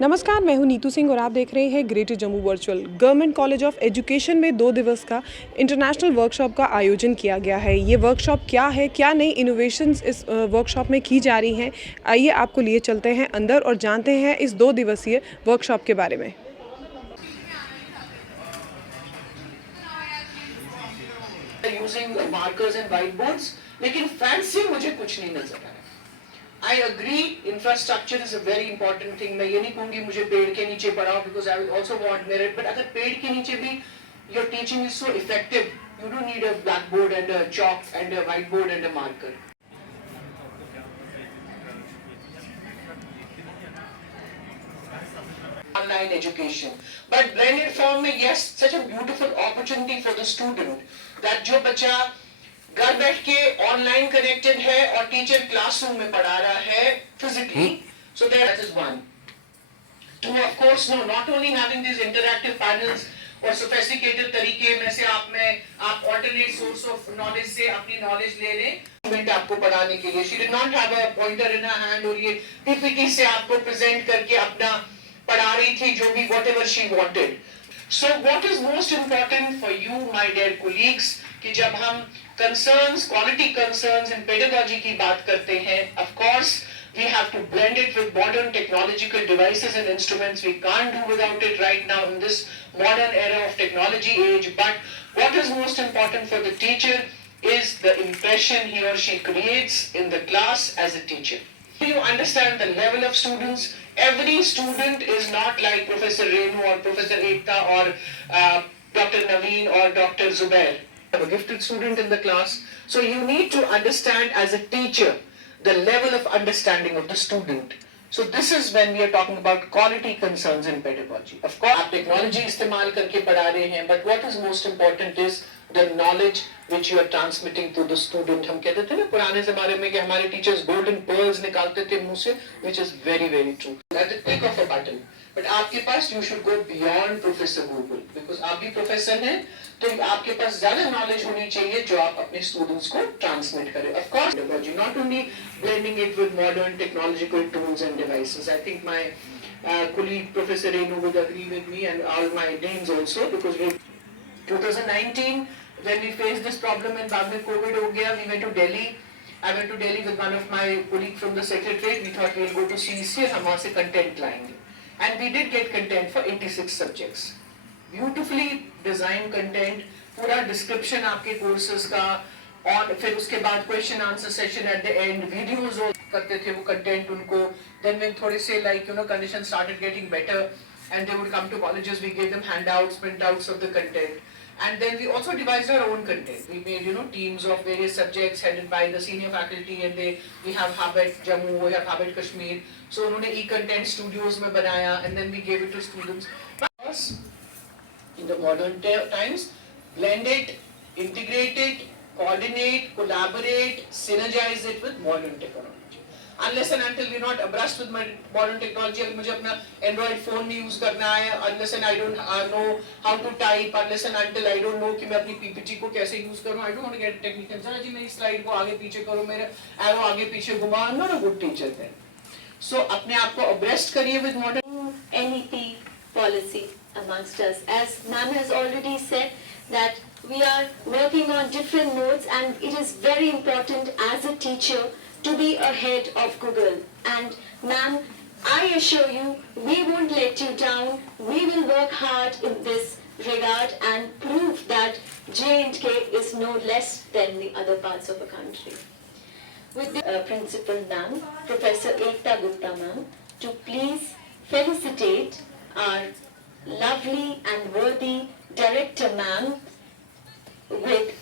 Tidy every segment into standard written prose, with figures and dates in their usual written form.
नमस्कार, मैं हूं नीतू सिंह और आप देख रहे हैं greater Jammu virtual. Government college of education में 2 दिवस का इंटरनेशनल वर्कशॉप का आयोजन किया गया है। ये वर्कशॉप क्या है, क्या नई इनोवेशंस इस वर्कशॉप में की जा रही हैं, आइए आपको लिए चलते हैं अंदर और जानते हैं इस 2 दिवसीय वर्कशॉप के बारे में। Using markers and whiteboards, लेकिन फैंसी मुझे कुछ नहीं नजर आया। I agree, infrastructure is a very important thing. मैं ये नहीं कहूँगी मुझे पेड़ के नीचे पढ़ाओ because I will also want merit. But अगर पेड़ के नीचे भी your teaching is so effective, you don't need a blackboard and a chalk and a whiteboard and a marker. Online education, but blended form में yes, such a beautiful opportunity for the student that जो बच्चा घर बैठ के online connected है और teacher classroom में पढ़ा रहा है physically, so that is one. Two, of course, no, not only having these interactive panels और sophisticated तरीके में से आप alternate source of knowledge से अपनी knowledge ले लें आपको पढ़ाने के लिए. She did not have a pointer in her hand और ये PPT से आपको present करके अपना पढ़ा रही थी जो भी whatever she wanted. So what is most important for you, my dear colleagues, कि जब हम concerns, quality concerns in pedagogy की बात करते हैं, of course we have to blend it with modern technological devices and instruments. We can't do without it right now in this modern era of technology age. But what is most important for the teacher is the impression he or she creates in the class as a teacher. Do you understand the level of students? Every student is not like Professor Renu or Professor Ekta or Dr. Naveen or Dr. Zubair. A gifted student in the class. So you need to understand as a teacher the level of understanding of the student. So this is when we are talking about quality concerns in pedagogy. Of course, आप technology इस्तेमाल करके पढ़ा रहे हैं, but what is most important is the knowledge which you are transmitting to the student. हम कहते थे ना पुराने ज़माने में कि हमारे teachers golden pearls निकालते थे मुंह से, which is very very true. At the click of a button. But आपके पास you should go beyond Professor Google because आप भी professor हैं, तो आपके पास ज़्यादा knowledge होनी चाहिए जो आप अपने students को transmit करें. Of course, pedagogy, not only blending it with modern technological tools and devices. I think my colleague Professor Renu would agree with me and all my deans also because we 2019 when we faced this problem and बाद में COVID हो गया, we went to Delhi. I went to Delhi with one of my colleagues from the secretariat. We thought we'll go to CEC हम वहाँ से content लाएंगे. And we did get content for 86 subjects. Beautifully designed content, पूरा description आपके courses का और फिर उसके बाद question answer session at the end, videos करते थे वो content उनको. Then when थोड़े से like conditions started getting better and they would come to colleges, we gave them handouts, printouts of the content. And then we also devised our own content. We made teams of various subjects headed by the senior faculty and we have hub at Jammu, we have hub at Kashmir. So उन्होंने e-content studios में बनाया and then we gave it to students. But in the modern times, blend it, integrate it, coordinate, collaborate, synergize it with modern technology. Unless and until we're not abreast with modern technology, अगर मुझे अपना Android phone नहीं use करना है, unless and I don't know how to type, unless and until I don't know कि मैं अपनी PPT को कैसे use करूँ, I don't want to get technical. चलो जी मेरी slide को आगे पीछे करो, मेरे arrow आगे पीछे घुमा, I'm not a good teacher then. So अपने आप को abreast करिए with modern NEP policy amongst us. As ma'am has already said that we are working on different modes and it is very important as a teacher to be ahead of Google. And ma'am, I assure you, we won't let you down. We will work hard in this regard and prove that J&K is no less than the other parts of the country. With the principal ma'am, Professor Ekta Gupta ma'am, to please felicitate our lovely and worthy director ma'am with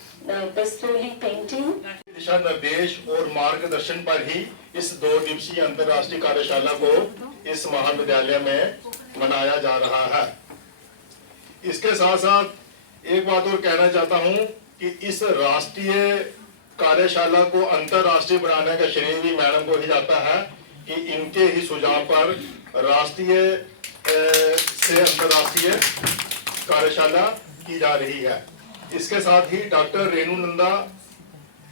Basoli painting. दिशा निर्देश और मार्गदर्शन पर ही इस 2 दिवसीय अंतर्राष्ट्रीय कार्यशाला को इस महाविद्यालय में मनाया जा रहा है. इसके साथ साथ एक बात और कहना चाहता हूं कि इस राष्ट्रीय कार्यशाला को अंतर्राष्ट्रीय बनाने का श्रेय भी मैडम को ही जाता है कि इनके ही सुझाव पर राष्ट्रीय से अंतर्राष्ट्रीय कार्यशाला की जा रही है. इसके साथ ही doctor Renu Nanda,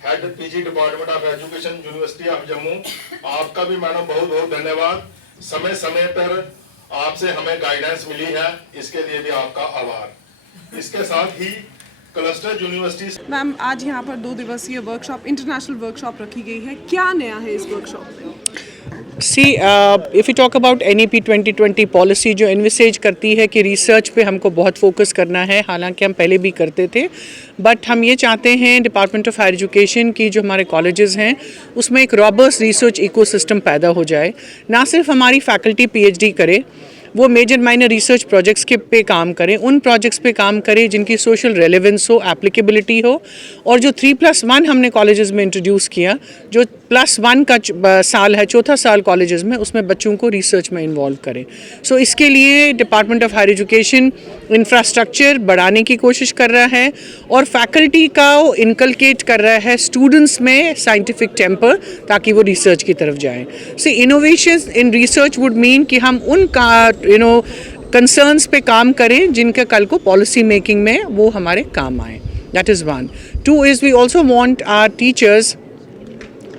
head PG department of education, university of Jammu, आपका भी मैडम बहुत बहुत धन्यवाद. समय समय पर आपसे हमें गाइडेंस मिली है, इसके लिए भी आपका आभार। इसके साथ ही क्लस्टर यूनिवर्सिटी मैम, आज यहाँ पर 2 दिवसीय वर्कशॉप, इंटरनेशनल वर्कशॉप रखी गई है, क्या नया है इस वर्कशॉप में? सी if you talk about NEP 2020 policy जो इन्विसेज करती है कि रिसर्च पे हमको बहुत फोकस करना है, हालांकि हम पहले भी करते थे, बट हम ये चाहते हैं डिपार्टमेंट ऑफ हायर एजुकेशन की जो हमारे कॉलेजेस हैं उसमें एक रॉबस्ट रिसर्च इकोसिस्टम पैदा हो जाए। ना सिर्फ हमारी फैकल्टी PhD करे, वो मेजर माइनर रिसर्च प्रोजेक्ट्स के पे काम करें, उन प्रोजेक्ट्स पे काम करें जिनकी सोशल रेलेवेंस हो, एप्लीकेबिलिटी हो, और जो 3+1 हमने कॉलेजेस में इंट्रोड्यूस किया, जो +1 का साल है, चौथा साल कॉलेजेस में, उसमें बच्चों को रिसर्च में इन्वॉल्व करें। सो इसके लिए department of higher education infrastructure बढ़ाने की कोशिश कर रहा है और फैकल्टी का इनकलकेट कर रहा है स्टूडेंट्स में साइंटिफिक टेम्पर, ताकि वो रिसर्च की तरफ जाएं। So innovation in research would mean कि हम उन कंसर्न्स पे काम करें जिनके कल को पॉलिसी मेकिंग में वो हमारे काम आए। That is 1। 2 is we also want our teachers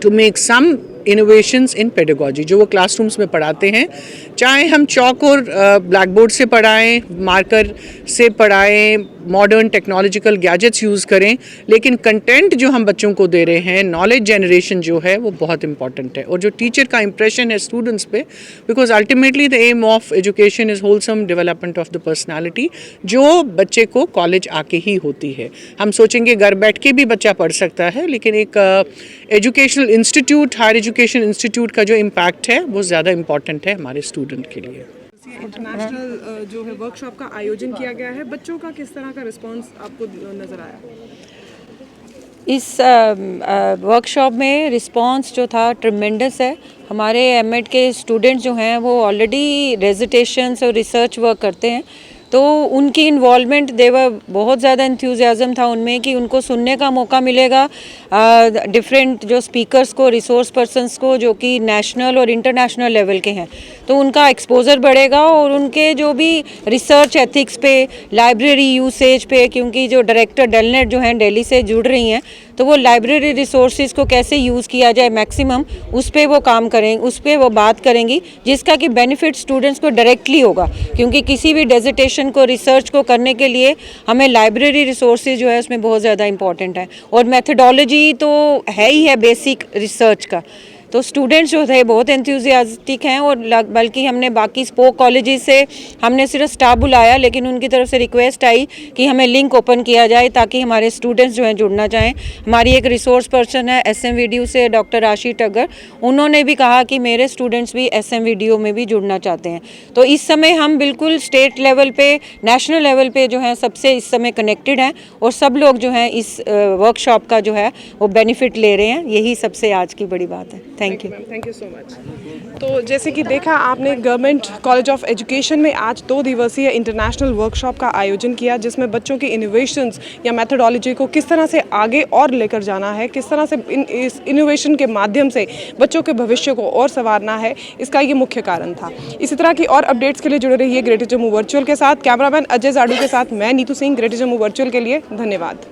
to make some innovations in pedagogy, जो वो क्लासरूम्स में पढ़ाते हैं, चाहे हम चौक और ब्लैक बोर्ड से पढ़ाएं, मार्कर से पढ़ाएं, मॉडर्न टेक्नोलॉजिकल गैजेट्स यूज़ करें, लेकिन कंटेंट जो हम बच्चों को दे रहे हैं, नॉलेज जनरेशन जो है वो बहुत इंपॉर्टेंट है, और जो टीचर का इंप्रेशन है स्टूडेंट्स पे, because ultimately the aim of education is wholesome development of the personality, जो बच्चे को कॉलेज आके ही होती है। हम सोचेंगे घर बैठ के भी बच्चा पढ़ सकता है, लेकिन एक educational institute, higher education institute का जो इम्पैक्ट है वो ज़्यादा इंपॉर्टेंट है हमारे स्टूडेंट के लिए। इंटरनेशनल जो है वर्कशॉप का आयोजन किया गया है, बच्चों का किस तरह का रिस्पांस आपको नज़र आया? इस वर्कशॉप में रिस्पांस जो था ट्रिमेंडस है। हमारे एमएड के स्टूडेंट्स जो हैं वो ऑलरेडी रेजिटेशंस और रिसर्च वर्क करते हैं, तो उनकी इन्वॉल्वमेंट देवर बहुत ज़्यादा एंथुसियाज्म था उनमें कि उनको सुनने का मौका मिलेगा डिफरेंट जो स्पीकर्स को, रिसोर्स पर्सन्स को, जो कि नेशनल और इंटरनेशनल लेवल के हैं, तो उनका एक्सपोजर बढ़ेगा और उनके जो भी रिसर्च एथिक्स पे, लाइब्रेरी यूसेज पे, क्योंकि जो डायरेक्टर डेलनेट जो हैं दिल्ली से जुड़ रही हैं, तो वो लाइब्रेरी रिसोर्सेज को कैसे यूज़ किया जाए मैक्सिमम, उस पर वो काम करें, उस पर वो बात करेंगी, जिसका कि बेनिफिट स्टूडेंट्स को डायरेक्टली होगा, क्योंकि किसी भी डेजिटेशन को, रिसर्च को करने के लिए हमें लाइब्रेरी रिसोर्सेज जो है उसमें बहुत ज़्यादा इंपॉर्टेंट है, और मेथडोलॉजी तो है ही है बेसिक रिसर्च का। तो स्टूडेंट्स जो थे बहुत एंथुसियास्टिक हैं, और बल्कि हमने बाकी स्पोक कॉलेजेस से हमने सिर्फ स्टाफ बुलाया, लेकिन उनकी तरफ से रिक्वेस्ट आई कि हमें लिंक ओपन किया जाए ताकि हमारे स्टूडेंट्स जो हैं जुड़ना चाहें। हमारी एक रिसोर्स पर्सन है SMVDU से डॉक्टर आशी टग्गर, उन्होंने भी कहा कि मेरे स्टूडेंट्स भी SMVDU में भी जुड़ना चाहते हैं। तो इस समय हम बिल्कुल स्टेट लेवल पे, नेशनल लेवल पे जो है सबसे इस समय कनेक्टेड हैं, और सब लोग जो हैं इस वर्कशॉप का जो है वो बेनिफिट ले रहे हैं। यही सबसे आज की बड़ी बात है। Thank you. Thank you so much. तो जैसे कि देखा आपने, गवर्नमेंट कॉलेज ऑफ एजुकेशन में आज 2 दिवसीय इंटरनेशनल वर्कशॉप का आयोजन किया, जिसमें बच्चों के इनोवेशंस या मेथोडोलॉजी को किस तरह से आगे और लेकर जाना है, किस तरह से इस इनोवेशन के माध्यम से बच्चों के भविष्य को और संवारना है, इसका ये मुख्य कारण था। इसी तरह की और अपडेट्स के लिए जुड़े रहिए ग्रेटर जम्मू वर्चुअल के साथ। कैमरामैन अजय जाडू के साथ मैं नीतू सिंह, ग्रेटर जम्मू वर्चुअल के लिए। धन्यवाद।